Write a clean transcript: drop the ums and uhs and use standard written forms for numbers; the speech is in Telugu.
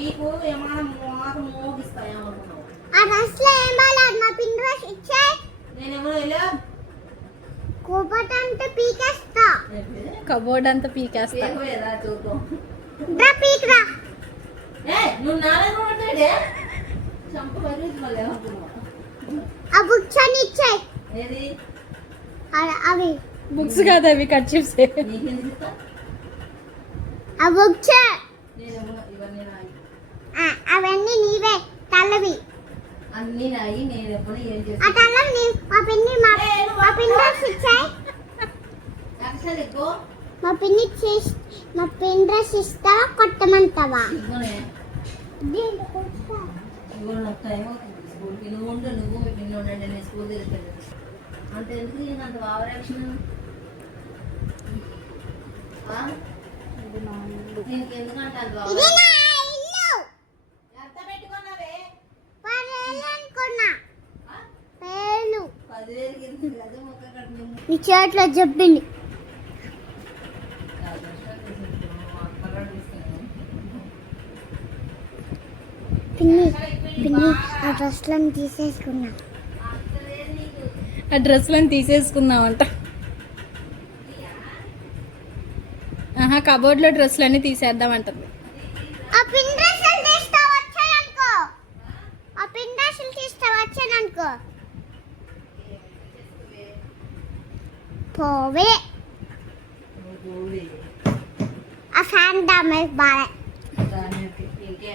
నీకు ఏమైనా మాకు మోగిస్తాయా అనుకున్నావు? ఆ డ్రెస్లో ఏమాలి నా పిన్ డ్రెస్ ఇచ్చాయి. నేనేమో వెళ్ళా కబోర్డ్ అంతా పీకేస్తా. కబోర్డ్ అంతా పీకేస్తా. చూద్దాం. డ్రా పీక్రా. నువ్వు నాలుగు చంప బదిలేదు మళ్ళీ అనుకున్నావు. ఆ బుక్స్ అన్ని ఇచ్చాయి. ఏది అవి బుక్స్ కాదు, అవి కట్ చిప్స్. నీకెందుకు ఇస్తా? ఆ బుక్స్ నేనేమో ఇవన్నీ నాయి. అవన్నీ నీవే తల్లవి. అన్నీ నాయి. నేను ఎప్పుడు ఏం ఆ చేస్తాను? తల్లవి మా పిన్ని మా పిన్ డ్రెస్ ఇచ్చాయి. అక్షరాలు ఎక్కువ మా పిన్ డ్రెస్ ఇస్తావా కొట్టమంటావా? ఇవ్వనే ఇవ్వ నాకు టైం అవుతుంది స్కూల్కి. నువ్వు ఉండు, నువ్వు మీ పిన్ని ఉండండి, నేను స్కూల్ తీసుకెళ్ళి. అంత ఎందుకు నేను అంత ఓవర్ యాక్షన్? దీనికి ఎందుకంటే అంత ఇది నా ఇల్లు. ఎంత పెట్టుకున్నావే? 10,000 అనుకున్నా. 10,000 10,000కి ఎందుకు? అదే మొక్క కట్టిన నీ చేతిలో చెప్పింది. పిన్ని ఆ డ్రెస్లను తీసేసుకున్నా. ఆ డ్రెస్లను తీసేసుకుందామంట. ఆహా, కబోర్డ్లో డ్రెస్లన్నీ తీసేద్దామంటుంది. ఆ పిన్ డ్రెస్సులు తీస్తా వచ్చాననుకో. ఆ పిన్ డ్రెస్సులు తీస్తా వచ్చాననుకో. పోవే. ఆ ఫ్యాన్ డామేజ్ బాగా. ఇంకే